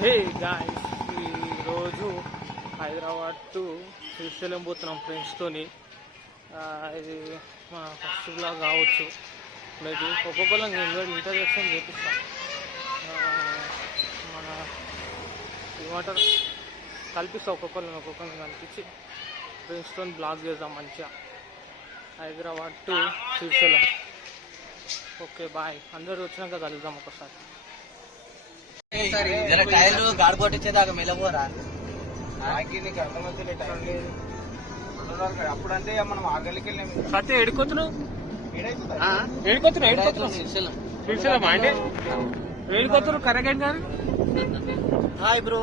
Hey guys, ఈరోజు Hyderabad to Srisailam పోతున్నాం ఫ్రెండ్స్తోని. ఇది మన ఫస్ట్ బ్లాగ్ కావచ్చు. మేబీ ఒక్కొక్కరు ఇంటర్వ్యూషన్ చేపిస్తాం. మన ఏమంటారు కల్పిస్తాం, ఒక్కొక్కరిని కల్పించి ఫ్రెండ్స్తో బ్లాగ్ చేద్దాం మంచిగా. Hyderabad to Srisailam. Okay bye, అందరూ వచ్చినాక కలుద్దాం ఒకసారి. టైర్లు గాడి కొట్టించేదాకా మెలబోరా అప్పుడంటే మనం ఆ గల్లికి వెళ్ళాము. సత్య ఏడుకోతున్నావు శ్రీశైలం అంటే ఏడుకోతున్నారు కరెక్ట్ కానీ. హాయ్ బ్రో,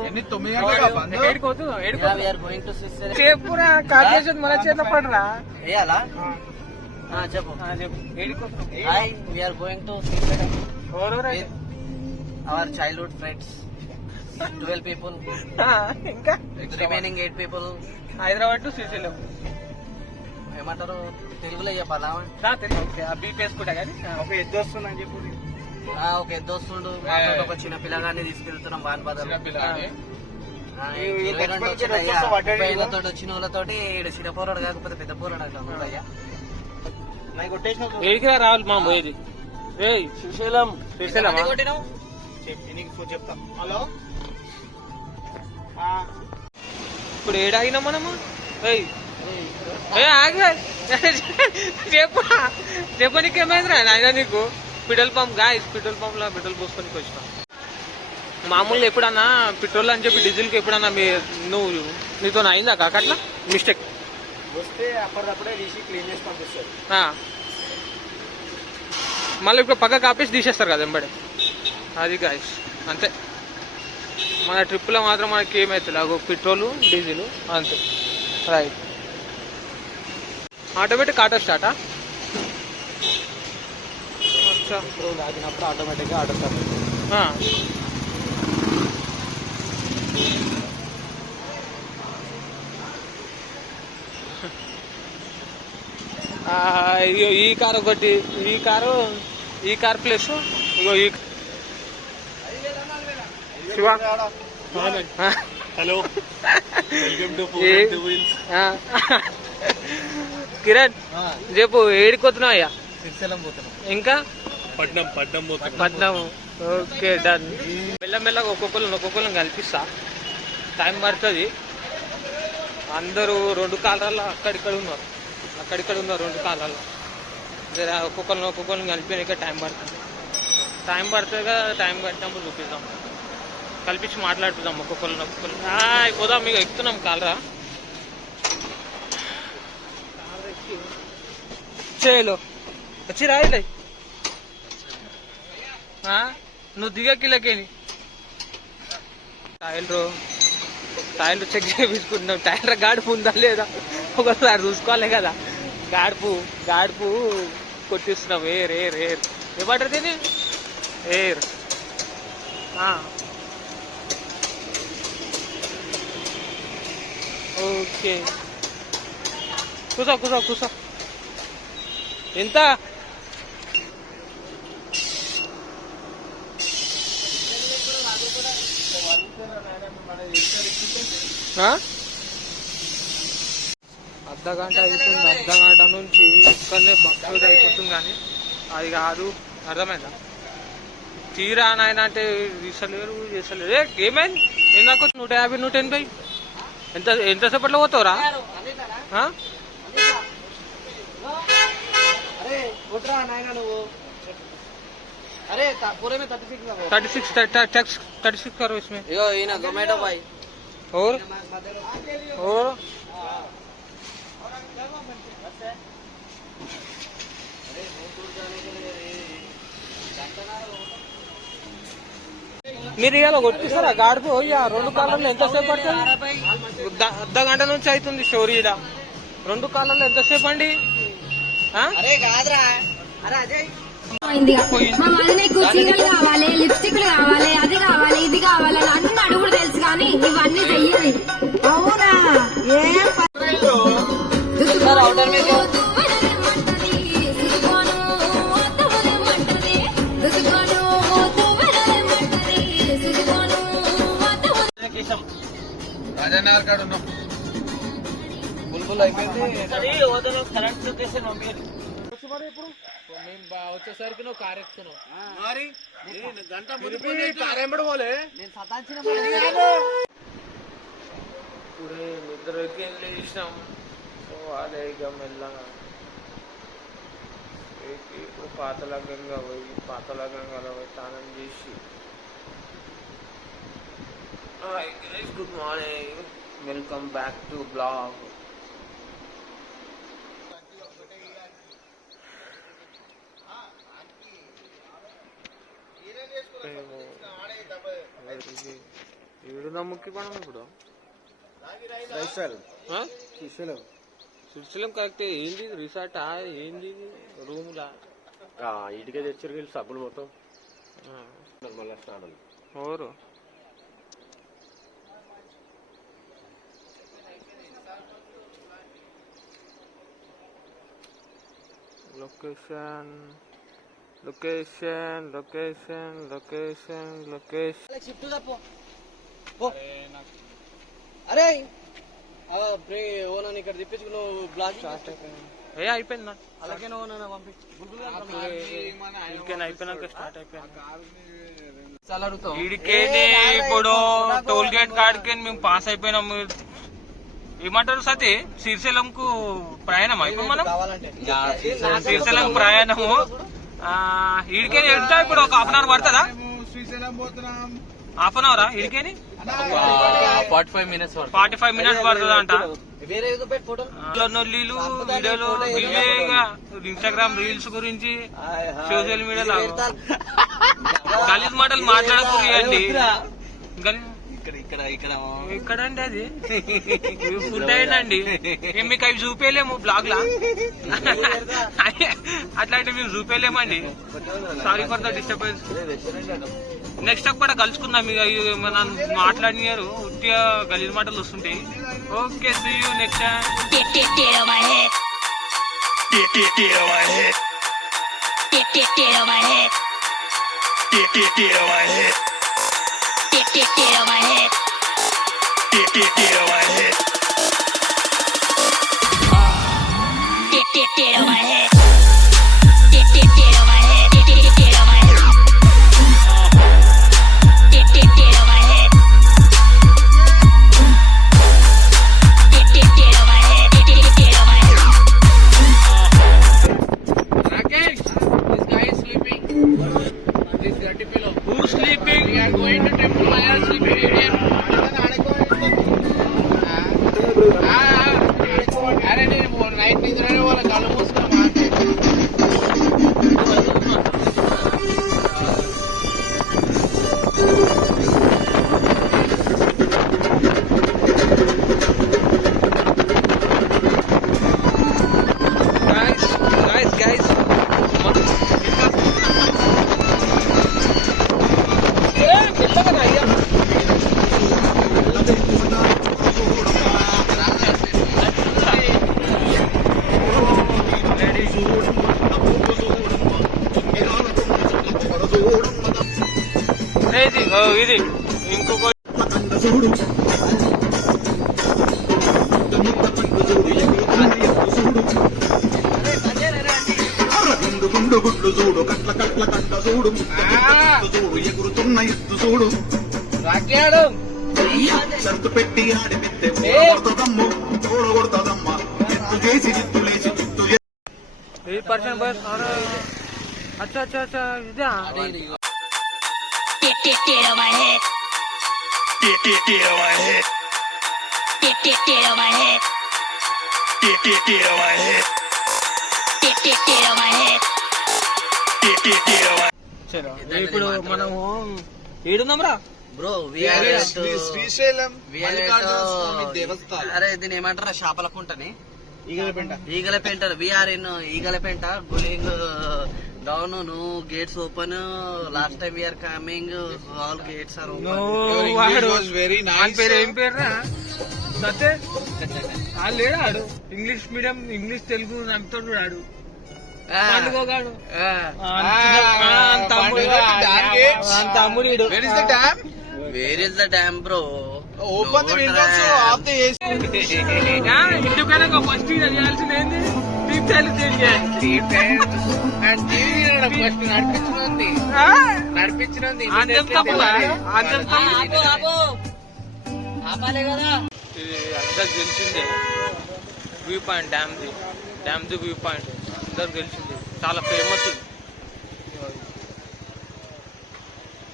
చెప్పురా కాకేషన్ మన చేతిలో పడరా. వేయాలా చెప్పు. ఏడుకోతున్నావు. Hi, we are going to Srisailam. Our childhood friends, 12 people. ఇంకా remaining 8 people. Hyderabad to Srisailam ఏమంటారు తెలుగులో చెప్పాలా? ఓకే, ఆ బీప్ వేసుకుంటా కానీ ఒక ఎద్దు వస్తుందని చెప్పు. ఒక ఎద్దు వస్తుండు, ఒక చిన్న పిల్లగాన్ని తీసుకెళ్తున్నాం బాన్బాదర్. పిల్లలతో వచ్చిన వాళ్ళతోటి చిన్న పోరాడు కాకపోతే పెద్ద పోరాడు అయ్యా. ఏడికిరా రావాలి మా పోయేది. శ్రీశైలం చెప్తా. హలో, ఇప్పుడు ఏడాగినాం మనము. చెప్పు నీకేమైందిరా నాయన నీకు. Petrol pump guys, petrol pump లో పెట్రోల్ పోసుకొని వచ్చినా. మామూలుగా ఎప్పుడన్నా పెట్రోల్ అని చెప్పి డీజిల్కి ఎప్పుడన్నా నీతో అయిందా కాక అట్లా మిస్టేక్ వస్తే అప్పటిదప్పుడే తీసి క్లీన్ చేసి పంపిస్తారు. మళ్ళీ ఇప్పుడు పక్క కాపేసి తీసేస్తారు కదా వెంబడే. అది గాయస్ అంతే. మన ట్రిప్పులో మాత్రం మనకి ఏమవుతుంది అగో పెట్రోలు డీజిల్ అంతే. రైట్, ఆటోమేటిక్ ఆటో స్టార్టా? ఆగినప్పుడు ఆటోమేటిక్గా ఆటో స్టార్ట్. ఇగో ఈ కారు ఒకటి, ఈ కార్ ప్లేస్ ఇగో ఈ శివ. హలో, కిరణ్ చెప్పు, ఏడిపోతున్నావు అయ్యా? శ్రీశైలం పోతున్నాం. ఇంకా పట్నం. Okay done. మెల్లమెల్లగా ఒక్కొక్కరిని కల్పిస్తా, టైం పడుతుంది. అందరూ 2 కాలాల్లో అక్కడిక్కడ ఉన్నారు 2 కాలాల్లో. ఒక్కొక్కరిని కలిపినాక టైం పడుతుంది కదా. టైం పట్టినప్పుడు చూపిద్దాం, కల్పించి మాట్లాడుతున్నాం ఒక్కొక్కరిని. పోదాం, మీకు ఎక్కుతున్నాం కాలరా. చేలో వచ్చి రాయలే నువ్వు దిగకిలకేని. టైర్లు చెక్ చేయించుకుంటున్నాం. టైర్ గాడుపు ఉందా లేదా ఒకసారి చూసుకోవాలి కదా. గాడుపు కొట్టిస్తున్నాం. ఏర్ ఏమంటారు దీన్ని? ఏర్. ఓకే, కూసో. ఎంత? అర్ధగంట అవుతుంది. అర్ధగంట నుంచి ఇక్కడనే భక్తులు అయిపోతుంది కానీ అది కాదు. అర్థమైందా? తీరా నాయన అంటే తీసలేరు చేసలేరు. ఏమైంది? నేను నాకు 150 180 ఎంతసేపట్లో పోతావురా? 36 करो इसमें. ये ना जोमेटो भाई. और మీరు ఇలా కొట్టిస్తారా గాడుపు? 2 కాలంలో ఎంతసేపు పడుతుంది? అర్ధగంట నుంచి అవుతుంది స్టోరీ. 2 కాలంలో ఎంతసేపు అండి? మా వదినకు చీరలు కావాలి, లిప్స్టిక్లు కావాలి, అది కావాలి, ఇది కావాలి అన్ని అడుగులు తెలుసు కానీ ఇవన్నీ చెయ్యాలి. అవునా? బుల్బుల్ అయిపోయింది. కరెంట్ వచ్చేసరికి నువ్వు కార్ ఎక్కుతున్నావు. నేను సతాంచిన ఇప్పుడే నిద్రకి వెళ్ళేసినాం. సో అదే ఇక మెల్లగా ఇప్పుడు పాతలగంగా పోయి స్నానం చేసి good morning, welcome back to blog. ఏడు నమ్ముకి పడం ఇప్పుడు శ్రీశైలం కరెక్ట్. ఏంది రిసార్టా, ఏంది రూమ్ లా? ఇటుకే తెచ్చారు వీళ్ళు సబ్బులు మొత్తం మళ్ళీ స్నానం. ఎవరు location location location location location. Shift తప్పు. అరే ఓనని ఇక్కడ తిప్పించుకున్నావు బ్లాగ్ ఏ అయిపోయింది నాకు. అలాగే ఓనన్నా పంపి అయిపోయినాక స్టార్ట్ అయిపోయింది. చాలా అడుగుతావు. వీడికేని ఇప్పుడు టోల్ గేట్ కాడికి మేము పాస్ అయిపోయినాము. ఏమంటారు సతీ, శ్రీశైలం కు ప్రయాణం అయిపోయి మనం. శ్రీశైలం ప్రయాణము వీడికే వెళ్తా. ఇప్పుడు ఒక హాఫ్ అన్ అవర్ పడుతుందా? హాఫ్ అన్ అవరా వీడికేని? 45 minutes 45 minutes పడుతుందా అంట. వేరే నొల్లీలు వీడియోలు ఇన్స్టాగ్రామ్ రీల్స్ గురించి సోషల్ మీడియాలో గలీజ్ మాటలు మాట్లాడకూడదండి. ఇక్కడ అండి అది ఫుల్ అయ్యండి. మీకు అవి చూపేయలేము బ్లాగ్ లా. అట్లాంటివి మేము చూపేయలేమండి. Sorry for the disturbance. Next కూడా కలుసుకుందాం. ఇక మనం మాట్లాడినారు ఉట్టిగా గలీజ్ మాటలు వస్తుంటాయి. ఓకే, సీ యూ నెక్స్ట్ ఇది ఇంకొక గుండు గుడ్లు చూడు కట్ల కట్ల కట్ట చూడు చూడు ఎగురుతున్న ఎత్తు చూడు సర్దు పెట్టి ఆడిపిస్తే కొడతదమ్ము తోడు కొడతదమ్మ ఎత్తు చేసి జిత్తులేసి జిత్తు 8% బస్. अच्छा अच्छा अच्छा इधर ఇప్పుడు మనము ఏడున్నాంరా బ్రో. శ్రీశైలం అరే దీని ఏమంటారా చేపలకుంటని Eagalapenta we are in Eagalapenta going down no gates open last time we are coming all gates are open. Very nice. ఏం పేరు సత్తే లేడు ఆడు. ఇంగ్లీష్ మీడియం ఇంగ్లీష్ తెలుగు నమ్ముతాడు ఆడు. పండుగోగాడు తమ్ముడు. Where is the dam? Where is the dam bro? Open the windows of the AC. ఇంటికైనా first చేయాల్సింది ఏంది తీర్చాలి నడిపించినది అందరం తప్పుగా అందరం ఆపాలే కదా. ఇది అందరికి తెలిసిందే వ్యూ పాయింట్ డ్యామ్ది వ్యూ పాయింట్ అందరికి తెలిసిందే చాలా famous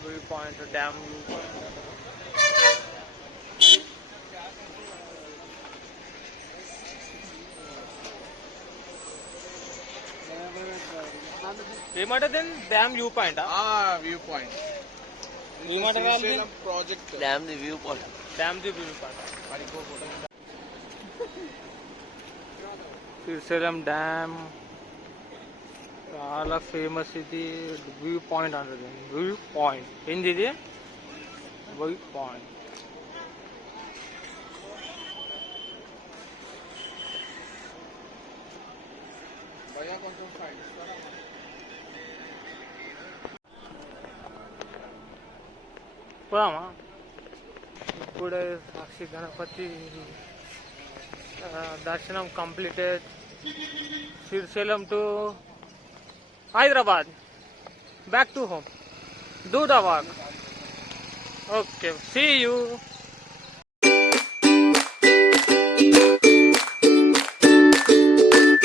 view point dam view point. ఏమంటది dam view point view point ఏమంటారు ప్రాజెక్ట్. డ్యామ్ ది వ్యూ పాయింట్. డ్యామ్ది వ్యూ పాయింట్ శ్రీశైలం డ్యామ్ చాలా ఫేమస్. ఇది వ్యూ పాయింట్ అంటది వ్యూ పాయింట్ ఏంది ఇది వ్యూ పాయింట్. పోదామా ఇప్పుడే సాక్షి గణపతి దర్శనం completed. Srisailam to Hyderabad back to home. Do the walk. Okay, see you.